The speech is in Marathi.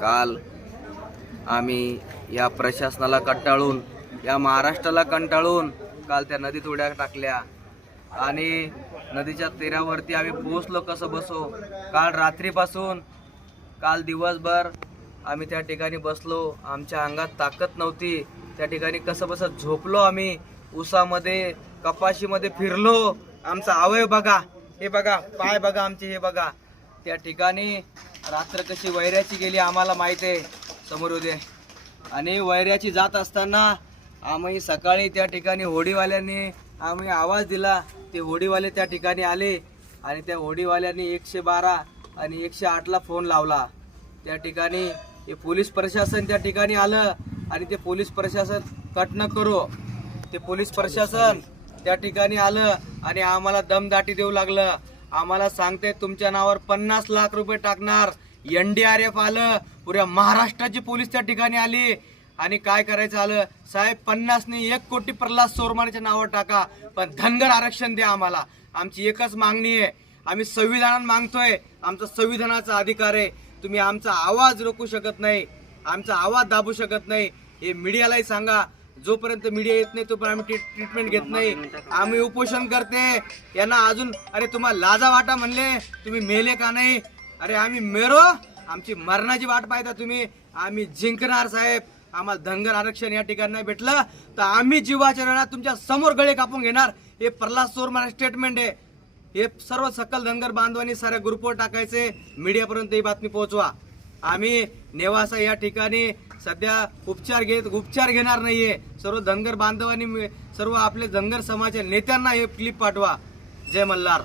काल आम्ही या प्रशासनाला कंटाळून, या महाराष्ट्राला कंटाळून काल त्या नदीत उड्या टाकल्या आणि नदीच्या तीरावरती आम्ही पोहोचलो कसं बसो। काल रात्रीपासून काल दिवसभर आम्ही त्या ठिकाणी बसलो, आमच्या अंगात ताकद नव्हती। त्या ठिकाणी कसं बसत झोपलो आम्ही, उसामध्ये कपाशीमध्ये फिरलो। आमचा अवयव बघा, हे बघा, पाय बघा आमचे, हे बघा। त्या ठिकाणी रात्र कशी वैऱ्याची गेली आम्हाला माहिती आहे, समोर उद्या। आणि वैऱ्याची जात असताना आम्ही सकाळी त्या ठिकाणी होडीवाल्यांनी आम्ही आवाज दिला, ते होडीवाले त्या ठिकाणी आले आणि त्या होडीवाल्यांनी 112 आणि 108ला फोन लावला। त्या ठिकाणी हे पोलीस प्रशासन त्या ठिकाणी आलं आणि ते पोलीस प्रशासन कट न करो, ते पोलीस प्रशासन त्या ठिकाणी आलं आणि आम्हाला दमदाटी देऊ लागलं। आम्हाला सांगते तुमच्या नावावर 50 लाख रुपये टाकणार। NDRF आलं, पुऱ्या महाराष्ट्राची पोलीस त्या ठिकाणी आली आणि काय करायचं आलं, साहेब 50 नाही 1 कोटी प्रल्हाद सोरमारेच्या नावावर टाका, पण धनगर आरक्षण द्या आम्हाला। आमची एकच मागणी आहे, आम्ही संविधानात मागतोय, आमचा संविधानाचा अधिकार आहे। तुम्ही आमचा आवाज रोखू शकत नाही, आमचा आवाज दाबू शकत नाही। हे मीडियालाही सांगा, जोपर्यंत मीडिया येत नाही तोपर्यंत आम्ही ट्रीटमेंट घेत नाही। आम्ही उपोषण करते यांना अजून, अरे तुम्हाला लाजा वाटा म्हणले, तुम्ही मेले का नाही? अरे आम्ही मेरो, आमची मरणाची वाट पाहता तुम्ही। आम्ही जिंकणार साहेब, आम्हाला धनगर आरक्षण या ठिकाणी नाही भेटलं तर आम्ही जीवाच्या रणात तुमच्या समोर गळे कापून घेणार। हे प्रल्हाद सोरमारे स्टेटमेंट आहे, हे सर्व सकल धनगर बांधवांनी साऱ्या ग्रुपवर टाकायचे, मीडियापर्यंत ही बातमी पोहोचवा। आम्ही नेवासा या ठिकाणी सध्या उपचार घेणार नाहीये। सर्व धनगर बांधवांनी, सर्व आपले धनगर समाजाच्या नेत्यांना हे क्लिप पाठवा। जय मल्हार।